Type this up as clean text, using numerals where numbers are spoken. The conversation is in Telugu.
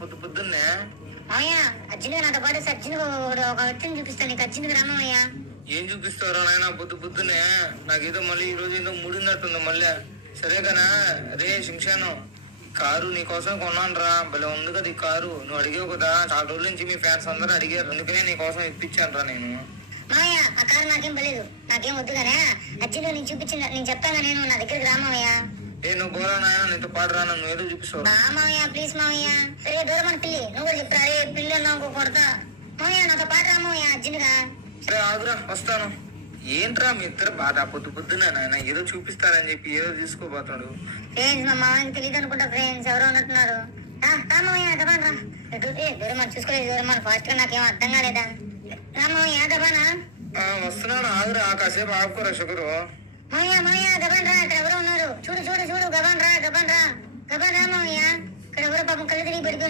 పొద్దు పొద్దున్నే మామయ్య అర్జున్ నాతో పాటు అర్జున్ ఒక వ్యక్తిని చూపిస్తాను నీకు. అర్జున్ రామయ్య. ఏం చూపిస్తారా నాయన పొద్దు పొద్దున్నే? నాకేదో మళ్ళీ ఈ రోజు ఏదో ముడినట్టుంది మళ్ళీ. సరేగానా? అదే శింషాను, కారు నీకోసం కొన్నాను రా. భలే ఉంది కదా ఈ కారు. నువ్వు అడిగావు కదా, చాలా రోజుల నుంచి మీ ఫ్యాన్స్ అందరూ అడిగారు, అందుకనే నీకోసం ఇప్పించాను రా నేను. మామయ్య ఆ కారు నాకేం పలేదు, నాకేం వద్దు కానీ అర్జున్ నేను చూపించిన నేను చెప్తాను నేను నా దగ్గరికి రామయ్య. నువ్వు పోరా నాయన, నీతో పాటు రా, నువ్వు ఏదో చూపిస్తావు. మామయ్య ప్లీజ్ మామయ్య. సరే దూరం అని పిల్లి నువ్వు కూడా చెప్తా. రే పిల్లి అన్నావు కొడతా. మామయ్య నాతో పాటు రామయ్య అర్జున్గా. సరే ఆగురా, వస్తాను. ఏంట్రా మీ ఇద్దరు బాధ పొద్దు పొద్దున? నాయన ఏదో చూపిస్తారని చెప్పి ఏదో తీసుకోపోతాడు. ఫ్రెండ్స్ మా మామయ్యకి తెలియదు అనుకుంటా. ఫ్రెండ్స్ ఎవరో ఉన్నట్టున్నారు. రామయ్య గబాన్ రా. దూరం అని చూసుకోలేదు. దూరం అని ఫాస్ట్ గా నాకేం అర్థం కాలేదా? రామయ్య గబానా. వస్తున్నాను, ఆగురా, కాసేపు ఆగుకోరా షుగరు. మామయ్య గబాన్ రా. ఇక్కడ ఎవరో ఉన్నారు. చూడు చూడు చూడు. గబాన్ రా గబాన్ రా. గబాన్ రా మామయ్య. ఇక్కడ ఎవరో పాపం కళ్ళు తిరిగి పెడుతున్నారు.